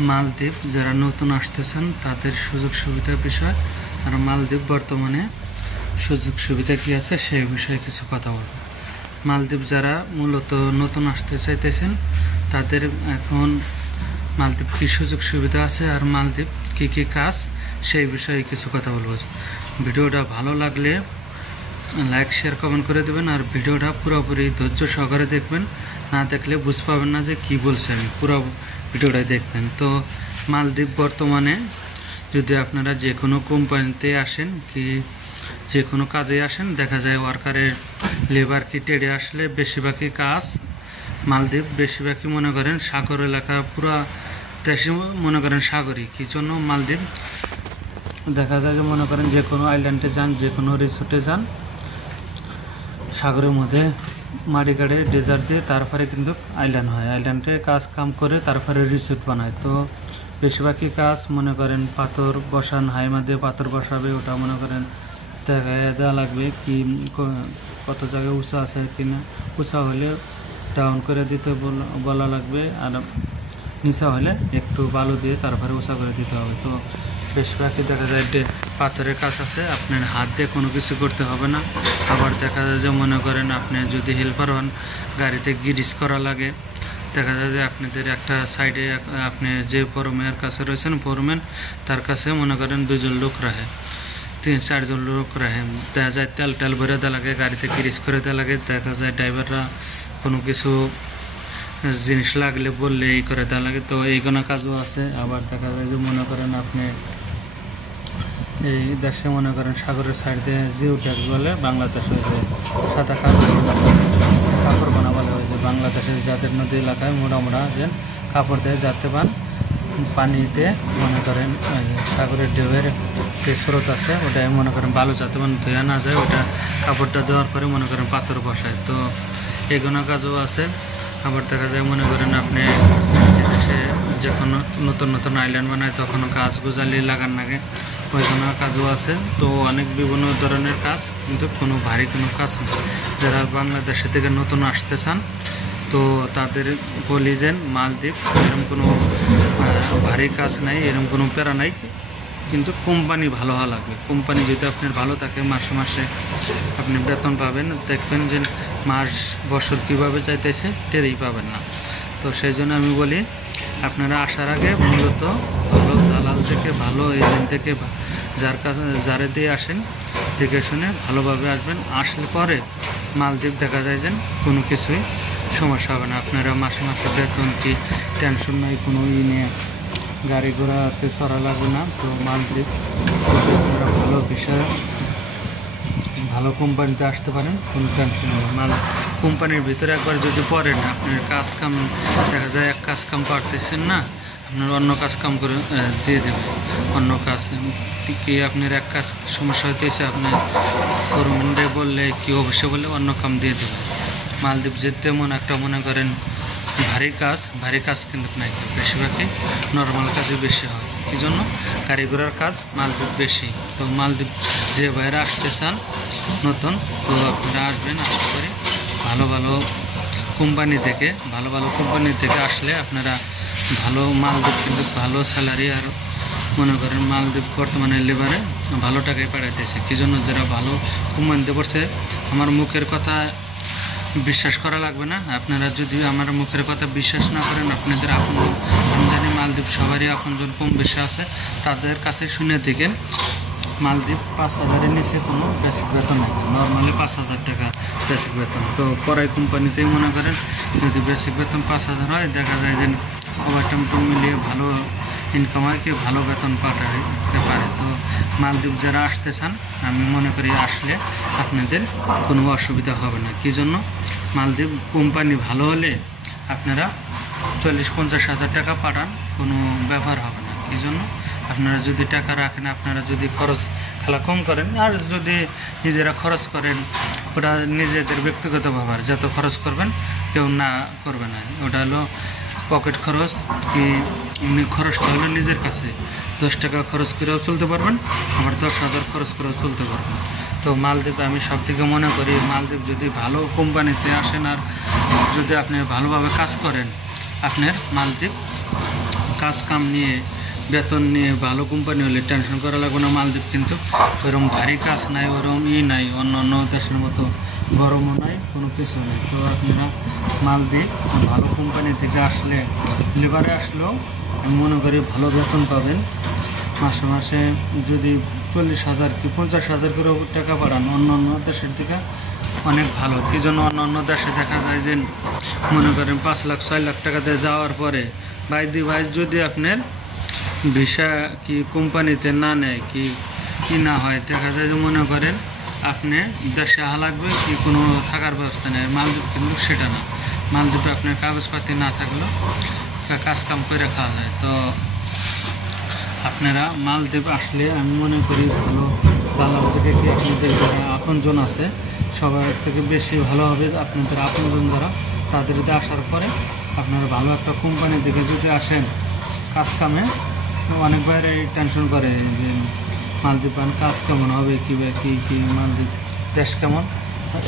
মালদ্বীপ যারা নতুন আসতেছেন তাদের সুযোগ সুবিধার বিষয় আর মালদ্বীপ বর্তমানে সুযোগ সুবিধা কী আছে সেই বিষয়ে কিছু কথা বলব। মালদ্বীপ যারা মূলত নতুন আসতে চাইতেছেন তাদের এখন মালদ্বীপ কী সুযোগ সুবিধা আছে আর মালদ্বীপ কী কী কাজ সেই বিষয়ে কিছু কথা বলব। ভিডিওটা ভালো লাগলে লাইক শেয়ার কমেন্ট করে দেবেন আর ভিডিওটা পুরোপুরি ধৈর্য সহকারে দেখবেন, না দেখলে বুঝতে পাবেন না যে কী বলছি আমি। পুরো ভিডিওটাই দেখবেন। তো মালদ্বীপ বর্তমানে যদি আপনারা যে কোনো কোম্পানিতে আসেন কি যে কোনো কাজে আসেন, দেখা যায় ওয়ার্কারের লেবার কি টেডে আসলে বেশিরভাগই কাজ মালদ্বীপ বেশিরভাগই মনে করেন সাগর এলাকা, পুরো দেশে মনে করেন সাগরই। কী জন্য মালদ্বীপ দেখা যায় যে মনে করেন যে কোনো আইল্যান্ডে যান, যে কোনো রিসোর্টে যান, সাগরের মধ্যে মাটি কাটে ডেজার্ট দিয়ে তারপরে কিন্তু আইল্যান্ড হয়, আইল্যান্ডে কাজ কাম করে তারপরে রিসোর্ট বানায়। তো বেশিরভাগই কাজ মনে করেন পাথর বসান, হাইমা দিয়ে পাথর বসাবে, ওটা মনে করেন দেখা দেওয়া লাগবে কি কত জায়গায় উঁচা আছে কিনা, উঁচা হলে ডাউন করে দিতে বলা লাগবে, আর নিচা হলে একটু বালু দিয়ে তারপরে উঁচা করে দিতে হবে। তো বেশিরভাগই দেখা যায় যে পাথরের কাজ আছে, আপনার হাত দিয়ে কোনো কিছু করতে হবে না। আবার দেখা যায় যে মনে করেন আপনি যদি হেল্পার হন, গাড়িতে গিরিজ করা লাগে, দেখা যায় যে আপনাদের একটা সাইডে আপনি যে ফোরম্যানের কাছে রয়েছেন, ফোরম্যান তার কাছে মনে করেন 2জন লোক রাখে, 3-4জন লোক রাখে, দেখা যায় তেল ভরে দেওয়া লাগে, গাড়িতে গিরিজ করে দেওয়া লাগে। দেখা যায় ড্রাইভাররা কোনো কিছু জিনিস লাগলে বললে এই করে দেওয়া লাগে। তো এই কোনো কাজও আছে। আবার দেখা যায় যে মনে করেন আপনি এই দেশে মনে করেন সাগরের সাইড দিয়ে জিও ট্যাক্স বলে, বাংলাদেশের যে সাদা কাপড় বানা বলে, ওই যে বাংলাদেশের যাদের নদী এলাকায় মোড়া যে কাপড় দিয়ে যাতে পান পানিতে মনে করেন সাগরের ঢেউয়ের যে স্রোত আছে ওটাই মনে করেন বালু যাতে পান ধোয়া না যায়, ওটা কাপড়টা দেওয়ার পরে মনে করেন পাথর বসায়। তো এগুলো কাজও আছে। আবার দেখা যায় মনে করেন আপনি এদেশে যখন নতুন নতুন আইল্যান্ড বানায় তখন গাছ গোজালি লাগান লাগে, ওইখানে কাজও আছে। তো অনেক বিভিন্ন ধরনের কাজ, কিন্তু কোনো ভারী কোনো কাজ নেই। যারা বাংলাদেশে থেকে নতুন আসতে চান তো তাদের বলি যে মালদ্বীপ এরকম কোনো ভারী কাজ নাই, এরকম কোনো প্যারা নাই, কিন্তু কোম্পানি ভালো হওয়া লাগবে। কোম্পানি যদি আপনার ভালো থাকে মাসে মাসে আপনি বেতন পাবেন, দেখবেন যে মাস বছর কীভাবে চাইতেছে টেরেই পাবেন না। তো সেই জন্য আমি বলি আপনারা আসার আগে মূলত ভালো দালাল থেকে, ভালো এজেন্ট থেকে, যার কাছে যারে দিয়ে আসেন দেখে শুনে ভালোভাবে আসবেন। আসলে পরে মালদ্বীপ দেখা যায় যে কোনো কিছুই সমস্যা হবে না। আপনারা মাসে মাসে বেতন কি টেনশন নাই, কোনো নিয়ে গাড়ি ঘোড়াতে চড়া লাগবে না। তো মালদ্বীপ আপনারা ভালো বিষয় ভালো কোম্পানিতে আসতে পারেন, কোনো টেনশন নেই। কোম্পানির ভিতরে একবার যদি পড়েন, আপনার কাজ কাম দেখা যায় এক কাজ কাম পারতেছেন না, আপনার অন্য কাজ কাম করে দিয়ে দেবে। অন্য কাজ কি আপনার এক কাজ সমস্যা হইতেছে, আপনি ফোরম্যানরে বললে কি অবশ্যই বললে অন্য কাম দিয়ে দেবে। মালদ্বীপ যে তেমন একটা মনে করেন ভারী কাজ কিন্তু নাই, বেশিরভাগই নর্মাল কাজই বেশি হয়। এই জন্য গাড়ি ঘোড়ার কাজ মালদ্বীপ বেশি। তো মালদ্বীপ যে বাইরে আসতে চান নতুন, তো আপনারা আসবেন। আশা করি ভালো কোম্পানি থেকে আসলে আপনারা ভালো মালদ্বীপ কিন্তু ভালো স্যালারি, আর মনে করেন মালদ্বীপ বর্তমানে লেবারে ভালো টাকায় পাঠাইতেছে। কী জন্য যারা ভালো কোম্পানিতে পড়ছে, আমার মুখের কথা বিশ্বাস করা লাগবে না। আপনারা যদি আমার মুখের কথা বিশ্বাস না করেন, আপনাদের আপনজন, আমি জানি মালদ্বীপ সবারই আপনজন কম বেশি আছে, তাদের কাছে শুনে দেখেন মালদ্বীপ 5,000-এর নিচে কোনো বেসিক বেতন নেই, নর্মালি 5,000 টাকা বেসিক বেতন। তো পড়াই কোম্পানিতেই মনে করেন যদি বেসিক বেতন 5,000 হয়, দেখা যায় যে ওভারটাইম মিলিয়ে ভালো ইনকাম হয়, কি ভালো বেতন পাঠাতে পারে। তো মালদ্বীপ যারা আসতে চান, আমি মনে করি আসলে আপনাদের কোনো অসুবিধা হবে না। কী জন্য মালদ্বীপ কোম্পানি ভালো হলে আপনারা 40-50 হাজার টাকা পাঠান, কোনো ব্যাপার হবে না। এই জন্য আপনারা যদি টাকা রাখেন, আপনারা যদি খরচ খেলা কম করেন, আর যদি নিজেরা খরচ করেন, ওটা নিজেদের ব্যক্তিগত ব্যাপার, যত খরচ করবেন কেউ না করবে না। ওটা হলো পকেট খরচ, কি খরচটা হলো নিজের কাছে। 10 টাকা খরচ করেও চলতে পারবেন, আবার 10,000 খরচ করেও চলতে পারবেন। তো মালদ্বীপ আমি সব থেকে মনে করি মালদ্বীপ যদি ভালো কোম্পানিতে আসেন আর যদি আপনি ভালোভাবে কাজ করেন, আপনার মালদ্বীপ কাজ কাম নিয়ে বেতন নিয়ে ভালো কোম্পানি হলে টেনশন করা লাগবে না। মালদ্বীপ কিন্তু ওরকম ভারী কাজ নাই, ওরকম নাই, অন্য অন্য দেশের মতো গরমও নাই, কোনো কিছু নেই। তো আপনারা মালদ্বীপ ভালো কোম্পানি থেকে আসলে, লেবারে আসলেও আমি মনে করি ভালো বেতন পাবেন। মাসে মাসে যদি 40,000 কি 50,000 করে টাকা পাঠান অন্য অন্য দেশের থেকে অনেক ভালো। কি জন্য অন্য অন্য দেশে দেখা যায় যে মনে করেন 5 লাখ 6 লাখ টাকা দিয়ে যাওয়ার পরে ভাই যদি আপনার ভিসা কি কোম্পানিতে না নেয় কি না হয়, দেখা যায় যে মনে করেন আপনি দেশে আসা লাগবে কি কোনো থাকার ব্যবস্থা নেই। মালদ্বীপ কিন্তু সেটা না। মালদ্বীপে আপনার কাগজপাতি না থাকলেও কাজ কাম করে খাওয়া যায়। তো আপনারা মালদ্বীপ আসলে আমি মনে করি ভালো দালাল থেকে কি আপনাদের যারা আপনজন আছে সবার থেকে বেশি ভালো হবে আপনাদের আপনজন যারা, তাদের যদি আসার পরে আপনারা ভালো একটা কোম্পানি থেকে যদি আসেন কাজ কামে। অনেক বাইরে টেনশন করে যে মালদ্বীপ কাজ কেমন হবে, কী মালদ্বীপ দেশ কেমন।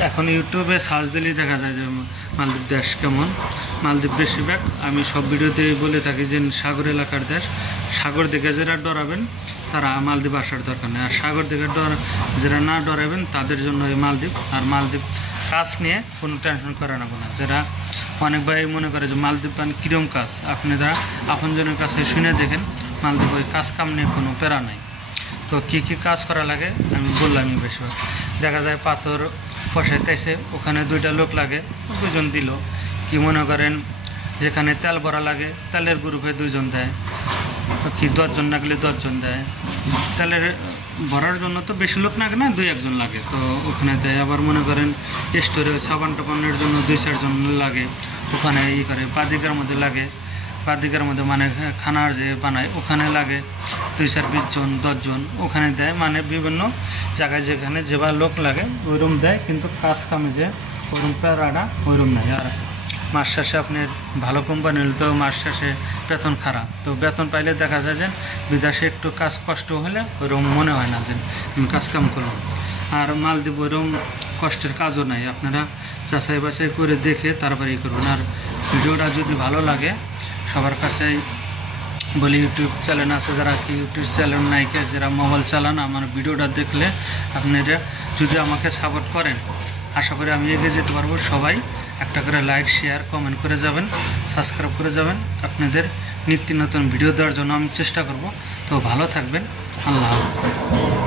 এখন ইউটিউবে সার্চ দিলেই দেখা যায় যে মালদ্বীপ দেশ কেমন। মালদ্বীপ বেশিরভাগ আমি সব ভিডিওতেই বলে থাকি যে সাগর এলাকার দেশ। সাগর দেখে যারা ডরাবেন তারা মালদ্বীপ আসার দরকার নেই, আর সাগর দেখে যারা না ডরাবেন তাদের জন্য এই মালদ্বীপ। আর মালদ্বীপ কাজ নিয়ে কোনো টেনশন করা না। যারা অনেক ভাই মনে করে যে মালদ্বীপ কীরকম কাজ, আপনি যারা আপনজনের কাছে শুনে দেখেন মালদ্বীপ ওই কাজ কাম নিয়ে কোনো প্যারা নাই। তো কী কাজ করা লাগে আমি বললামই। বেশিরভাগ দেখা যায় পাথর বসাইতেছে, ওখানে 2টা লোক লাগে, 2জন দিল। কি মনে করেন যেখানে তেল ভরা লাগে তেলের গ্রুপে 2জন দেয়, কি 10 জন লাগলে 10 জন দেয়। তেলের ভরার জন্য তো বেশি লোক লাগে না, 2-1 জন লাগে, তো ওখানে দেয়। আবার মনে করেন স্টোরে সাবান টাবানের জন্য 2-4 জন লাগে, ওখানে করে। বাদিকার মধ্যে লাগে, বাদিকার মধ্যে মানে খানার যে বানায় ওখানে লাগে 2-4-20 জন 10 জন ওখানে দেয়। মানে বিভিন্ন জায়গায় যেখানে যেভাবে লোক লাগে ওইরকম দেয়, কিন্তু কাজ কামে যে ওইরকম প্যারাটা ওইরকম নেই। আর মাস শেষে আপনার ভালো কোম্পানি হলে তো মাস শেষে বেতন খারাপ, তো বেতন পাইলে দেখা যায় যে বিদেশে একটু কাজ কষ্ট হলে ওইরকম মনে হয় না যে আমি কাজ কাম করলাম। আর মালদ্বীপ ওইরকম কষ্টের কাজও নাই, আপনারা যাচাই বাছাই করে দেখে তারপরে করবেন। আর ভিডিওটা যদি ভালো লাগে সবার কাছে বলি, ইউটিউব চ্যানেল আছে যারা কি ইউটিউব চ্যানেল নাইকে যারা মোবাইল চালান, আমার ভিডিওটা দেখলে আপনারা যদি আমাকে সাপোর্ট করেন আশা করি আমি এগিয়ে যেতে পারবো। সবাই একটা করে লাইক শেয়ার কমেন্ট করে যাবেন, সাবস্ক্রাইব করে যাবেন। আপনাদের নিত্য নতুন ভিডিও দেওয়ার জন্য আমি চেষ্টা করব। তো ভালো থাকবেন, আল্লাহ হাফেজ।